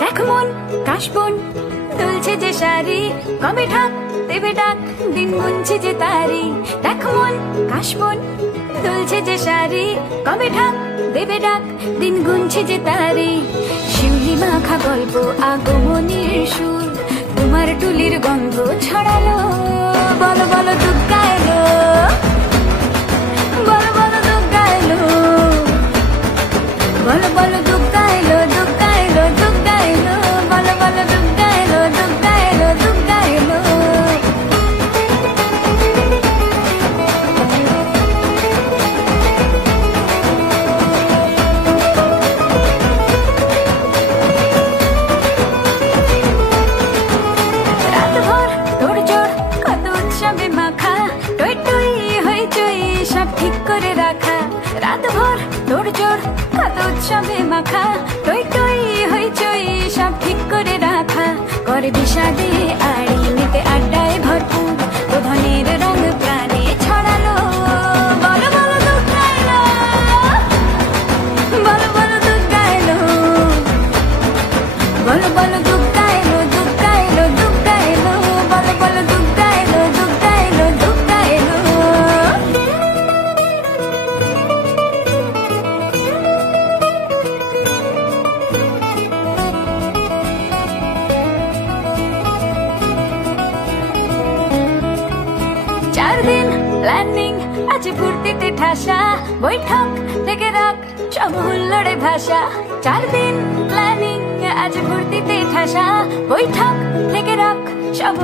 দেখ মন কাশবন দুলছে যে শাড়ি, কবে ঢাক দেবে ডাক, দিন গুনছে যে তারি। দেখ মন কাশবন দুলছে যে শাড়ি, কবে ঢাক দেবে ডাক, দিন গুনছে যে তারি। শিউলি মাখা গল্প আগমনের সুর, তোমার টুলির গন্ধ ছড়ালো। বলো বলো দুগ্গা এলো, বলো বলো দুগ্গা এলো, বলো বলো দুগ্গা এলো, দুগ্গা এলো, দুগ্গা এলো, বলো বলো দুগ্গা এলো, দুগ্গা এলো, দুগ্গা এলো। রাতভর তোড়জোড় কত উৎসবে মাখা, টই টই হইচই সব ঠিক করে রাখা। রাতভর তোড়জোড় কত উৎসবে মাখা, টই টই হইচই সব ঠিক করে রাখা। করে বিষাদে আড়ি নিতে আড্ডায় ভরপুর, ধনের রং প্রাণে ছড়ালো। বলো বলো দুগ্গা এলো, বলো বলো দুগ্গা এলো, বলো বলো দুগ্গা এলো, দুগ্গা এলো, দুগ্গা এলো, বলো বলো দুগ্গা এলো, দুগ্গা এলো, দুগ্গা এলো। চার দিন প্ল্যানিং আছে ফুর্তিতে ঠাসা, বৈঠক থেকে রাখ সব হুল্লোড়ে ভাষা। চার দিন প্ল্যানিং আছে ফুর্তিতে ঠাসা, বৈঠক থেকে রাখ সব